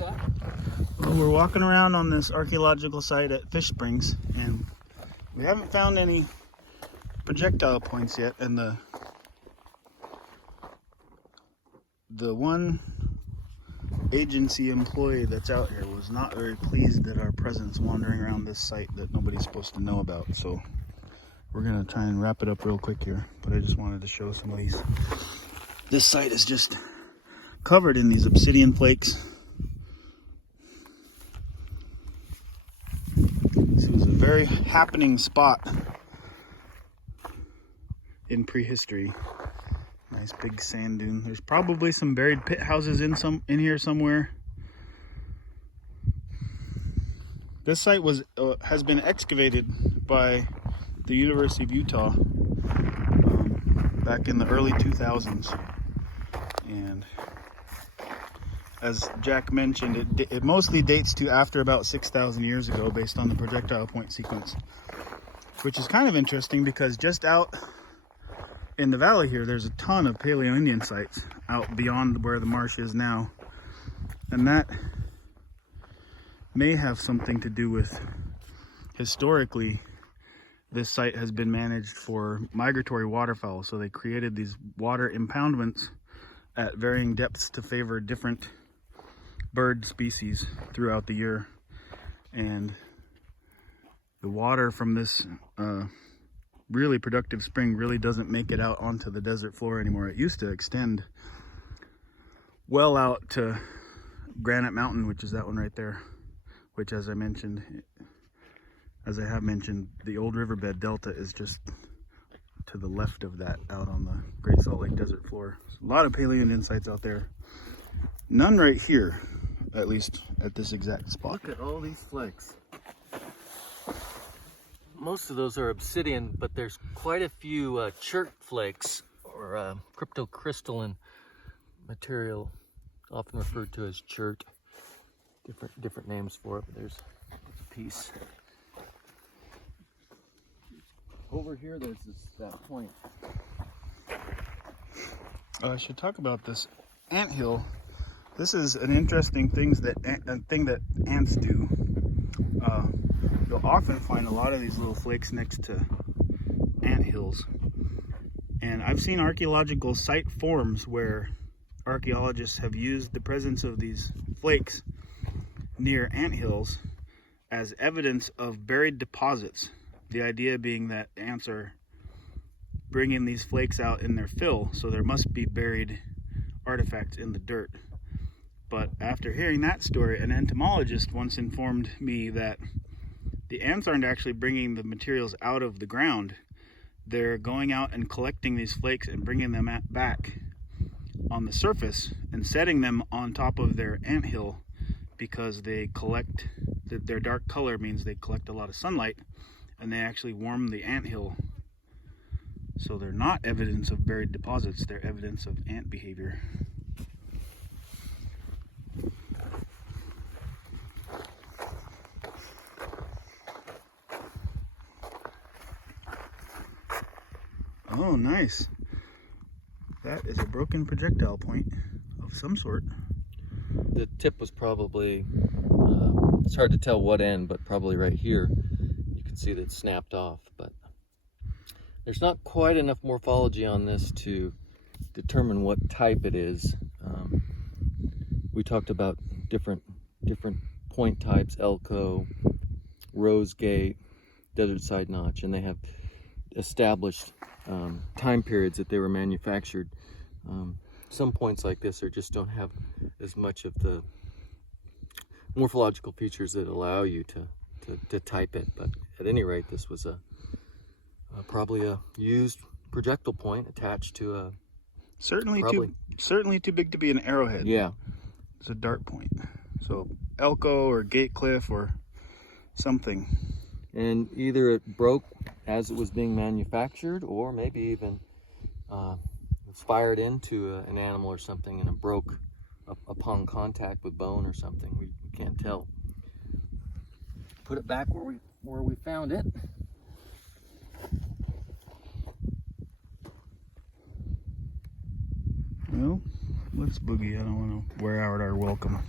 that? Well, we're walking around on this archaeological site at Fish Springs, and we haven't found any projectile points yet. And the one agency employee that's out here was not very pleased at our presence wandering around this site that nobody's supposed to know about. So we're gonna try and wrap it up real quick here, but I just wanted to show some of these. This site is just covered in these obsidian flakes. This was a very happening spot in prehistory. Nice big sand dune. There's probably some buried pit houses in here somewhere. This site has been excavated by the University of Utah back in the early 2000s, and as Jack mentioned, it mostly dates to after about 6,000 years ago based on the projectile point sequence, which is kind of interesting because just out in the valley here, there's a ton of Paleo-Indian sites out beyond where the marsh is now. And that may have something to do with, historically, this site has been managed for migratory waterfowl. So they created these water impoundments at varying depths to favor different bird species throughout the year. And the water from this really productive spring really doesn't make it out onto the desert floor anymore. It used to extend well out to Granite Mountain, which is that one right there, which, as I have mentioned, the old riverbed delta is just to the left of that, out on the Great Salt Lake desert floor. So a lot of Paleo-Indian sites out there. None right here, at least at this exact spot. Look at all these flakes. Most of those are obsidian, but there's quite a few chert flakes, or cryptocrystalline material, often referred to as chert. Different names for it, but there's a piece. Over here, there's that point. I should talk about this anthill. This is an interesting thing that ants do. You'll often find a lot of these little flakes next to anthills. And I've seen archaeological site forms where archaeologists have used the presence of these flakes near anthills as evidence of buried deposits. The idea being that ants are bringing these flakes out in their fill, so there must be buried artifacts in the dirt. But after hearing that story, an entomologist once informed me that the ants aren't actually bringing the materials out of the ground. They're going out and collecting these flakes and bringing them back on the surface and setting them on top of their anthill, because they collect, their dark color means they collect a lot of sunlight, and they actually warm the anthill. So they're not evidence of buried deposits, they're evidence of ant behavior. Oh, nice. That is a broken projectile point of some sort. The tip was probably, it's hard to tell what end, but probably right here. You can see that it snapped off, but there's not quite enough morphology on this to determine what type it is. We talked about different point types: Elko, Rose Gate, Desert Side Notch, and they have established time periods that they were manufactured. Some points like this just don't have as much of the morphological features that allow you to type it, but at any rate, this was probably a used projectile point attached to a certainly too big to be an arrowhead. Yeah, it's a dart point. So Elko or Gate Cliff or something. And either it broke as it was being manufactured, or maybe even fired into an animal or something, and it broke upon contact with bone or something. We can't tell. Put it back where we found it. Well, let's boogie. I don't want to wear out our welcome.